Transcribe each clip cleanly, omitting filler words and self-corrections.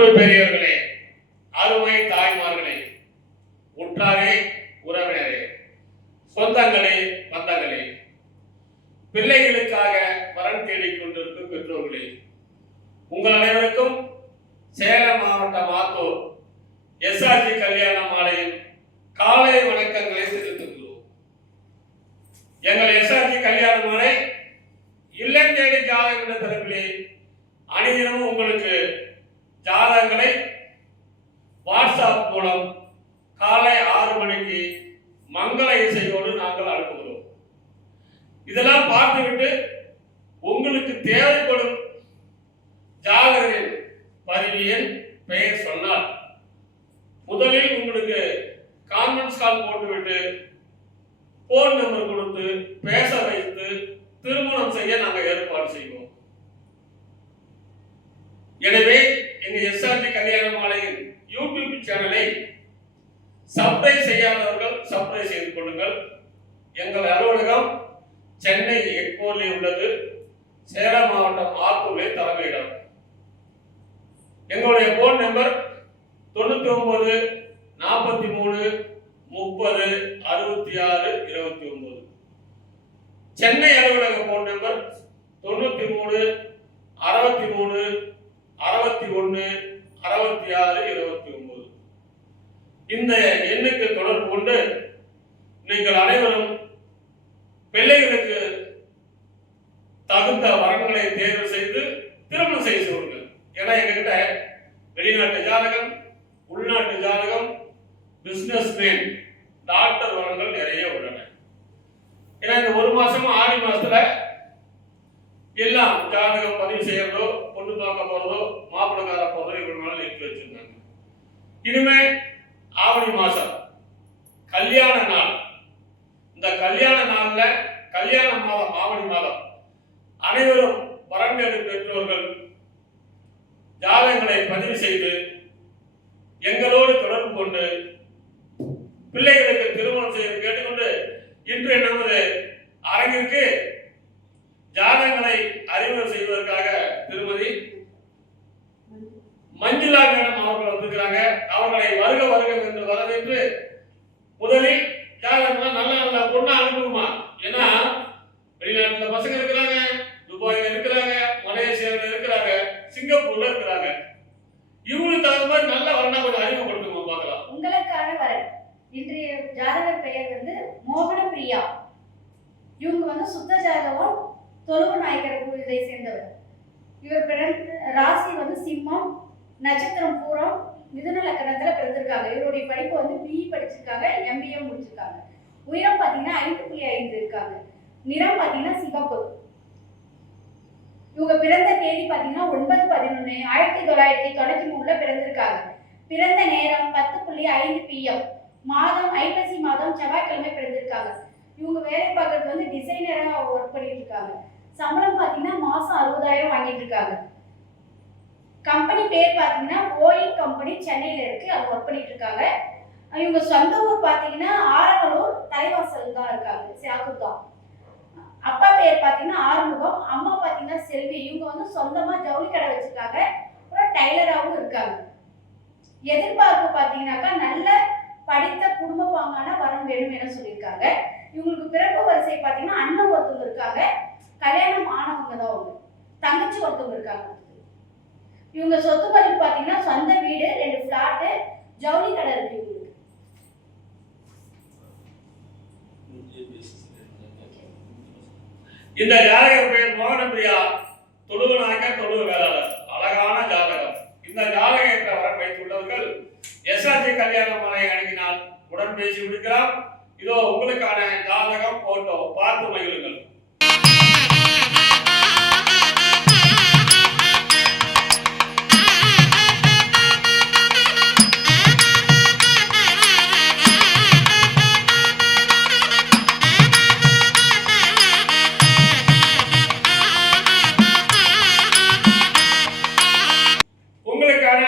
அன்பு பெரியவர்களே, அருமை தாய்மார்களே, உற்றாரே, உறவினரே, சொந்தங்களே, பந்தங்களே, பிள்ளைகளுக்காக வரன் தேடிக் கொண்டிருக்கும் பெற்றோர்களே, உங்கள் அனைவருக்கும் சேலம் மாவட்டம் ஆத்தூர் எஸ்ஆர்ஜி கல்யாண மாலையின் காலை வணக்கங்களை தெரிவித்துள்ளோம். எங்கள் எஸ்ஆர்ஜி கல்யாண மாலை இல்லம் தேடி ஜாதகம் என்ற தரப்பிலே அனைவரும் உங்களுக்கு ஜாதகங்களை வாட்ஸ்அப் மூலம் காலை 6 மணிக்கு மங்கள இசையோடு நாங்கள் அனுப்புகிறோம். இதெல்லாம் பார்த்துவிட்டு உங்களுக்கு தேவைப்படும் ஜாதகரின் பதிவு எண் பெயர் சொன்னால் முதலில் உங்களுக்கு கான்ஃபரன்ஸ் கால் போட்டுவிட்டு போன் நம்பர் கொடுத்து பேச வைத்து திருமணம் செய்ய நாங்கள் ஏற்பாடு செய்வோம். எனவே எங்க எஸ்ஆர்டி கல்யாண மாலையின் யூடியூப் சேனலை சப்ஸ்கிரைப் செய்யாதவர்கள் சப்ஸ்கிரைப் செய்து கொள்ளுங்கள். எங்கள் அலுவலகம் சென்னை எக்மோரில் உள்ளது. சேலம் மாவட்டம் ஆத்தூரில் தலைமையிடம். எங்களுடைய போன் நம்பர் 99 43 30 66 29. சென்னை அலுவலக போன் நம்பர் 93 63 61 66 29. இந்த எண்ணுக்கு தொடர்பு கொண்டு நீங்கள் அனைவரும் பிள்ளைகளுக்கு தகுந்த வரன்களை தேர்வு செய்து திருமணம் செய்து கொள்ளுங்கள். ஏன்னா எங்ககிட்ட வெளிநாட்டு ஜாதகம், உள்நாட்டு ஜாதகம், பிசினஸ் மேன், டாக்டர் வரன்கள் நிறைய உள்ளன. ஏன்னா இந்த ஒரு மாசமா ஆடி மாசத்துல எல்லாம் ஜாதகம் பதிவு செய்யறதோ, பொண்ணு பார்க்க போறதோ, மாப்பிள்ளைக்கார போறதோ இவ்வளவு நிறுத்தி வச்சிருந்தாங்க. இனிமே ஆவணி மாசம் கல்யாண நாள். இந்த கல்யாண நாள்ல கல்யாண மாதம் ஆவணி மாதம் அனைவரும் வரன்கள் பெற்றோர்கள் ஜாதகங்களை பதிவு செய்து எங்களோடு தொடர்பு கொண்டு பிள்ளைகளுக்கு திருமணம் செய்து கேட்டுக்கொண்டு இன்று நமது அரங்கிற்கு ஜாதகங்களை அறிமுகம் செய்வதற்காக திருமதி மஞ்சுளா மேடம் அவர்கள் வந்திருக்கிறாங்க. அவர்களை வருக வருக என்று வரவேற்று முதலில் ஜாதகம் நல்ல நல்ல பொண்ணா அனுப்புமா. ஏன்னா வெளிநாட்டுல பசங்க இருக்கிறாங்க, துபாயில இருக்கிறாங்க, மலேசியாவில் இருக்கிறாங்க, சிங்கப்பூர்ல இருக்கிறாங்க. இவங்களுக்கு தகுந்த மாதிரி நல்ல வரனா கொஞ்சம் அறிமுகப்படுத்துமா பார்க்கலாம். உங்களுக்கான வரன் இன்றைய ஜாதகர் பெயர் மோகன பிரியா. இவங்க சுத்த ஜாதகம் தொழுவு நாயக்கர் இதை சேர்ந்தவர். இவர் பிறந்த ராசி சிம்மம், நட்சத்திரம் பூரம், மிதுன லக்கணத்துல பிறந்திருக்காங்க. இவருடைய படிப்பு பிஇ படிச்சிருக்காங்க, எம்பிஏ முடிச்சிருக்காங்க. உயரம் 5.5 இருக்காங்க. நிறம் சிவப்பு. இவங்க பிறந்த தேதி 9/11/1993 பிறந்திருக்காங்க. பிறந்த நேரம் 10:05 PM. மாதம் ஐப்பசி மாதம் செவ்வாய்க்கிழமை பிறந்திருக்காங்க. இவங்க வேலை பார்க்கறது டிசைனரா ஒர்க் பண்ணிட்டு இருக்காங்க. சம்பளம் மாசம் 60,000 வாங்கிட்டு இருக்காங்க. கம்பெனி பேர் போயிங் கம்பெனி சென்னையில இருக்கு, அது ஒர்க் பண்ணிட்டு இருக்காங்க. இவங்க சொந்த ஊர் ஆரவலூர் தலைவாசல் தான் இருக்காங்க, சியாத்தூர் தான். அப்பா பேர் ஆறுமுகம், அம்மா செல்வி. இவங்க சொந்தமா ஜவுளி கடை வச்சிருக்காங்க, அப்புறம் டைலராகவும் இருக்காங்க. எதிர்பார்ப்பு நல்ல படித்த குடும்ப பாங்கான வரம் வேணும் என சொல்லியிருக்காங்க. இவங்களுக்கு பிறப்பு வரிசை அண்ணன் ஒருத்தவங்க இருக்காங்க, கல்யாணம் ஆனவங்க தான். அவங்க தங்கச்சி ஒருத்தவங்க இருக்காங்க. இவங்க சொத்து பதிவு சொந்த வீடு, 2 பிளாட், ஜவுளி கடை இருக்கு இவங்களுக்கு. இந்த ஜாதகர் பெயர் மோகன பிரியா, தொழுவு நாயக்கர், தொழுவு வேளாளர். அழகான ஜாதகம். இந்த ஜாதகத்தை வர வைத்துள்ளவர்கள் எஸ்ஆர்ஜி கல்யாண மாலை அணுகினால் உடன் பேசி விடுக்கலாம். இதோ உங்களுக்கான ஜாதகம், போட்டோ பார்த்து மகிழுங்கள்.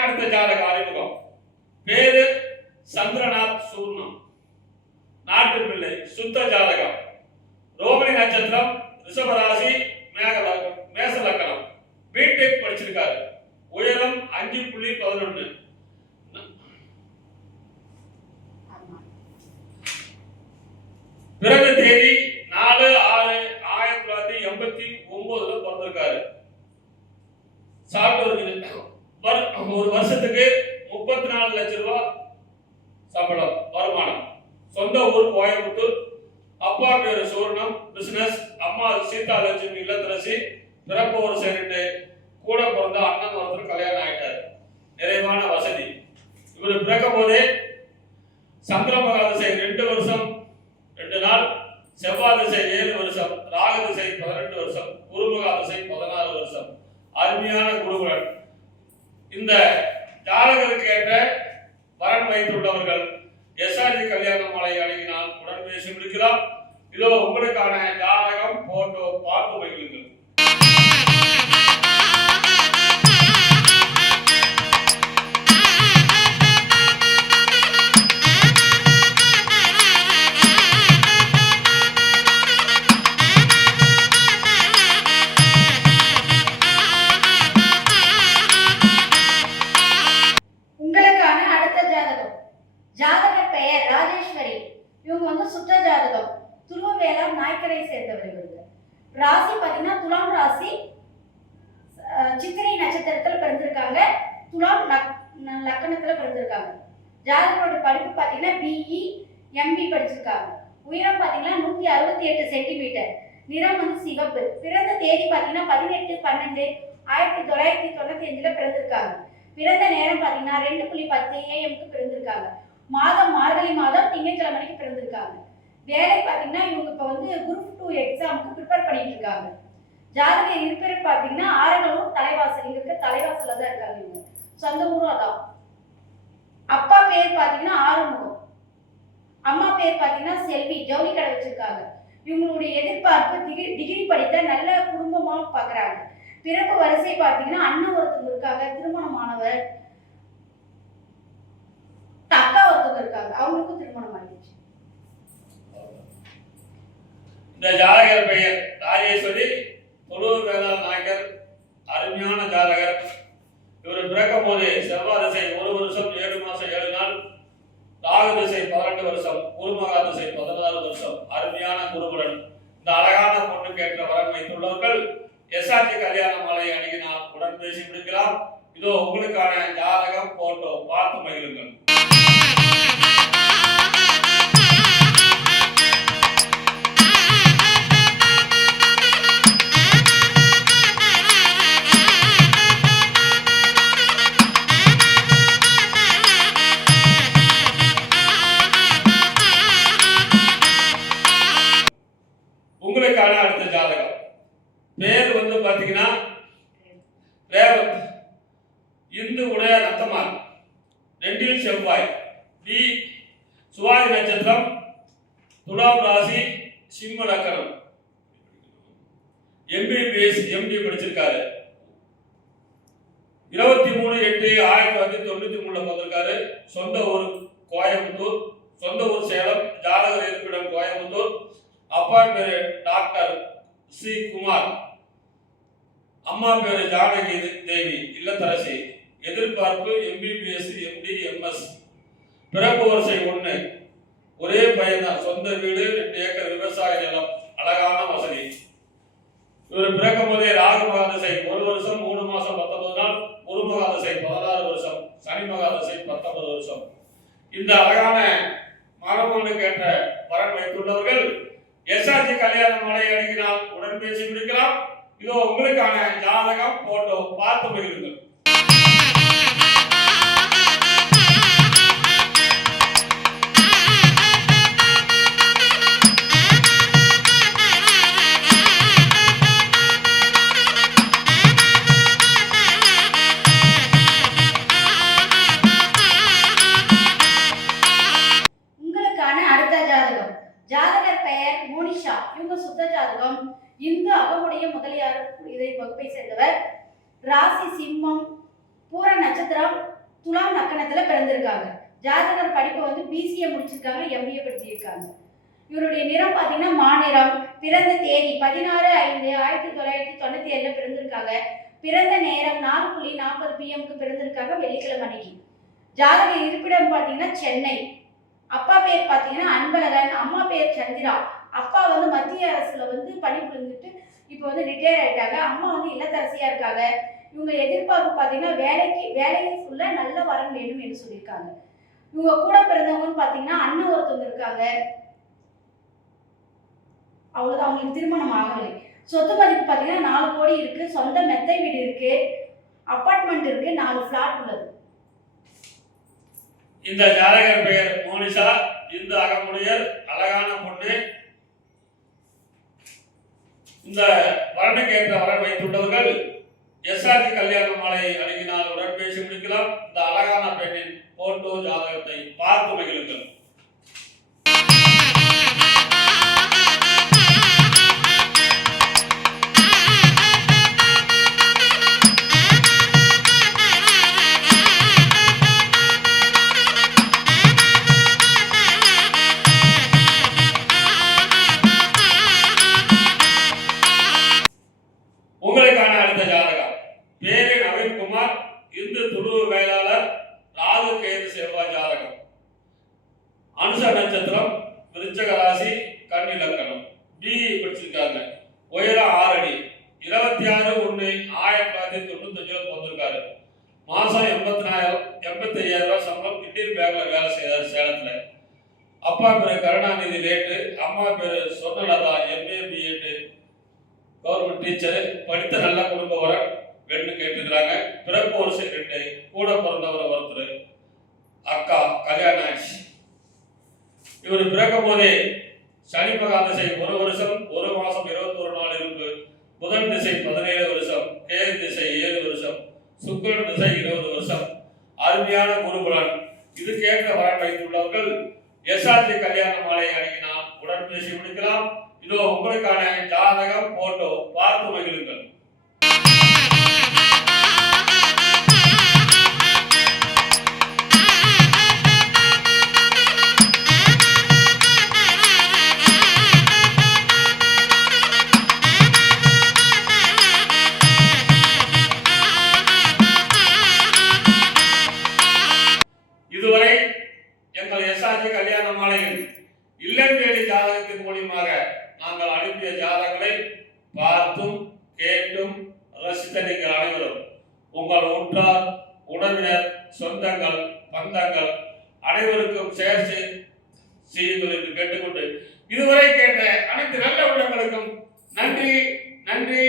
அடுத்த ஜாதக அறிமுகம். பேரு சந்திரநாத் சூர்ணம். நாட்டு பிள்ளை, சுத்த ஜாதகம். ரோகிணி நட்சத்திரம் 1909 பிறந்திருக்காரு. சாப்பிட்டு ஒரு வருஷத்துக்கு 34 லட்சம் ரூபாய் சம்பளம் வருமானம். சொந்த ஊர் கோயம்புத்தூர். அப்பா பேரு சூர்ணம், பிசினஸ். அம்மா சீதா லட்சுமி இல்லத்தரசி. பிறப்பு ஒரு செகண்ட். கூட பிறந்த அண்ணன் ஒருத்தர் கல்யாணம் ஆயிட்டாரு. நிறைவான வசதி. இவர் பிறக்கும் போதே சந்திர மகாதிசை 2 வருஷம் 2 நாள், செவ்வாய் திசை 7 வருஷம், ராகு திசை 18 வருஷம், குரு மகாதிசை 16 வருஷம். அருமையான குருகுலன். இந்த ஜாதகருக்கு ஏற்ற வரன் வைத்துள்ளவர்கள் எஸ்ஆர்ஜி கல்யாண மாலை அணுகினால் உடன் பேசி முடிக்கலாம். இதோ உங்களுக்கான ஜாதகம், போட்டோ பார்த்து மகிழுங்கள். உங்களுக்கான அடுத்த ஜாதகம். ஜாதகர் பெயர் ராஜேஸ்வரி. இவங்க வந்து சுத்த ஜாதகம். துருவவேலம் நாய்க்கரை சேர்ந்தவர். இவங்க ராசி பார்த்தீங்கன்னா துலாம் ராசி, சித்திரை நட்சத்திரத்தில் பிறந்திருக்காங்க. துலாம் லக்கணத்தில் பிறந்திருக்காங்க. ஜாதகரோட படிப்பு பார்த்தீங்கன்னா பிஇ எம்பி படிச்சிருக்காங்க. உயரம் பார்த்தீங்கன்னா 168 சென்டிமீட்டர். நிறம் வந்து சிவப்பு. பிறந்த தேதி பார்த்தீங்கன்னா 18/12/1995 பிறந்திருக்காங்க. பிறந்த நேரம் பார்த்தீங்கன்னா 2:10 AM பிறந்திருக்காங்க. மாதம் மார்கழி மாதம் திங்கட்கிழமைக்கு பிறந்திருக்காங்க. வேலை பார்த்தீங்கன்னா இவங்க இப்போ வந்து குரூப் 2 எக்ஸாமுக்கு ப்ரிப்பேர் பண்ணிட்டு இருக்காங்க. ஜாதக இருப்பிடம் பார்த்தீங்கன்னா ஆரங்களூர் தலைவாசல். இங்க இருக்க தலைவாசல்ல தான் இருக்காங்க. இவங்க சொந்த ஊரும் அதான். அப்பா பேர் பார்த்தீங்கன்னா ஆறுமுகம். அம்மா பேர் பார்த்தீங்கன்னா செல்வி. ஜவுளி கடை வச்சிருக்காங்க. இவங்களுடைய எதிர்பார்ப்பு டிகிரி படித்த நல்ல குடும்பமா பார்க்குறாங்க. பிறப்பு வரிசை பார்த்தீங்கன்னா அண்ணன் ஒருத்தவங்க இருக்காங்க, திருமணமானவர். அக்கா ஒருத்தவங்க இருக்காங்க, அவங்களுக்கும் திருமணம் ஆகிடுச்சு. இந்த ஜாதகர் பெயர் ராஜேஸ்வரி, தொழுவூர் வேளாண் நாயக்கர். அருமையான ஜாதகர். இவர் பிறக்கும் போது செவ்வாய் திசை 1 வருஷம் 7 மாசம் 7 நாள், ராகு திசை 18 வருஷம், குருமகா திசை 16 வருஷம். அருமையான குருகுலன். இந்த அழகான பொண்ணுக்கு ஏற்ற வரன் வைத்துள்ளவர்கள் எஸ்ஆர்ஜி கல்யாண மாலை அணுகினால் உடன் பேசி முடிக்கலாம். இதோ உங்களுக்கான ஜாதகம், போட்டோ பார்த்து மகிழுங்கள். உங்களுக்கான அடுத்த ஜாதகம். பேர் வந்து பாத்தீங்கன்னா ரேவந்த். இந்து உடைய ரத்தமான். 2 செவ்வாய். டி சுவாதி நட்சத்திரம், துலாம் ராசி, சிம்ம லக்கணம். MBBS MD படிச்சிருக்காரு. 23/8/1993 பிறந்திருக்காரு. சொந்த ஊர் கோயம்புத்தூர். சொந்த ஊர் சேலம். ஜாதகர் இருப்பிடம் கோயம்புத்தூர். அப்பா பேரு டாக்டர் சி குமார். அம்மா பேரு ஜானகி தேவி இல்லத்தரசி. எதிர்பார்ப்பு MBBS MD MS. பிறப்பு வரிசை 1. ஒரே பையன் தான். சொந்த வீடு, 2 ஏக்கர் விவசாய நிலம். அழகான வசதி. இவர் பிறக்கும் போதே ராகு மகாதிசை 1 வருஷம் 3 மாசம் 19 நாள், குரு மகாதிசை 16 வருஷம், சனி மகாதிசை 19 வருஷம். இந்த அழகான மரபணுக்கு ஏற்ற வரன் வைத்துள்ளவர்கள் எஸ்ஆர்ஜி கல்யாண மாலை அணுகினால் உடன் பேசி முடிக்கலாம். இதோ உங்களுக்கான ஜாதகம், போட்டோ பார்த்து மகிழுங்கள். உங்களுக்கான அடுத்த ஜாதகம். ஜாதகர் பெயர் மோனிஷா. இவங்க சுத்த ஜாதகம். இந்து அகமுடைய முதலியார் இதை வகுப்பை சேர்ந்தவர். ராசி சிம்மம். பூர நட்சத்திரம், துலாம் லக்கணத்துல பிறந்திருக்காங்க. ஜாதகர் படிப்பு வந்து BCA முடிச்சிருக்காங்க, MBA படிச்சிருக்காங்க. இவருடைய நிறம் பார்த்தீங்கன்னா மாநிறம். பிறந்த தேதி 16/5/1997 பிறந்திருக்காங்க. பிறந்த நேரம் 4:40 PM பிறந்திருக்காங்க, வெள்ளிக்கிழமை அன்னைக்கு. ஜாதக இருப்பிடம் பார்த்தீங்கன்னா சென்னை. அப்பா பேர் பார்த்தீங்கன்னா அன்பழகன். அம்மா பேர் சந்திரா. அப்பா வந்து மத்திய அரசுல வந்து பணிபுரிந்துட்டு இப்போ வந்து ரிட்டையர் ஆயிட்டாங்க. அம்மா வந்து இல்லத்தரசியா இருக்காங்க. இவங்க எதிர்பார்ப்பு பார்த்தீங்கன்னா வேலையில் உள்ள நல்ல வரன் வேண்டும் என்று சொல்லியிருக்காங்க. இவங்க கூட பிறந்தவங்கன்னு பார்த்தீங்கன்னா அண்ணன் ஒருத்தவங்க இருக்காங்க. அவ்வளோதான், அவங்களுக்கு திருமணம் ஆகலை. சொத்து மதிப்பு பார்த்தீங்கன்னா 4 கோடி இருக்கு. சொந்த மெத்தை வீடு இருக்கு, அப்பார்ட்மெண்ட் இருக்கு, 4 ஃபிளாட் உள்ளது. இந்த ஜாதகர் பெயர் மோனிஷா. இந்து அகமுடையர், அழகான பொண்ணு. இந்த வரனுக்கு ஏற்ற வரன் வைத்துள்ளவர்கள் எஸ்ஆர்ஜி கல்யாண மாலை அணுகினால் உடன் பேசி முடிக்கலாம். இந்த அழகான பெண்ணின் போட்டோ ஜாதகத்தை பார்த்து மகிழுங்கள். உங்களுக்கான அடுத்த ஜாதகம். பேரு நவீன்குமார். இந்து துருவ வேளாளர். ராகு கேது செவ்வாய் ஜாதகம். அனுஷ நட்சத்திரம், விருச்சக ராசி, கன்னி லக்னம். பிஇ படிச்சிருக்காங்க. உயரம் 6 அடி. 26/1/1995 பிறந்திருக்காரு. மாசம் 85,000 சம்பளம். கிட்டீர் பேங்க்ல வேலை செய்தார் சேலத்துல. அப்பா பேரு கருணாநிதி லேட்டு. அம்மா பேரு Swarnalatha. MA BEd government teacher. படித்த நல்ல குடும்ப வரன் பெண்ணு கேட்டுக்கிறாங்க. பிறப்பு வருஷம் 2. கூட பிறந்தவர் ஒருத்தர். அக்கா கல்யாணம் ஆயிடுச்சு. இவர் பிறக்கும் போதே சனி மகான் திசை 1 வருஷம் 1 மாசம் 21 நாள் இருப்பு. புதன் திசை 17 வருஷம். கேது திசை 7 வருஷம். சுக்கிரன் திசை 20 வருஷம். அருமையான குருபலன். இது கேட்க வரன் வைத்துள்ளவர்கள் எஸ்ஆர்ஜி கல்யாண மாலை அணுகினால் உடன் பேசி முடிக்கலாம். இதோ உங்களுக்கான ஜாதகம் போட்டோ பார்த்து மகிழுங்கள். இதுவரை எங்கள் எஸ்ஆர்ஜி கல்யாண மாலையில் இல்லம் தேடி ஜாதகத்தின் மூலியமாக நாங்கள் அனுப்பிய ஜாதகங்களை பார்த்தும் கேட்டும் ரசித்த நீங்கள் அனைவரும் உங்கள் உற்றார், உறவினர், சொந்தங்கள், பந்தங்கள் அனைவருக்கும் ஷேர் செய்யுங்கள் என்று கேட்டுக்கொண்டு இதுவரை கேட்ட அனைத்து நல்ல உள்ளங்களுக்கும் நன்றி, நன்றி.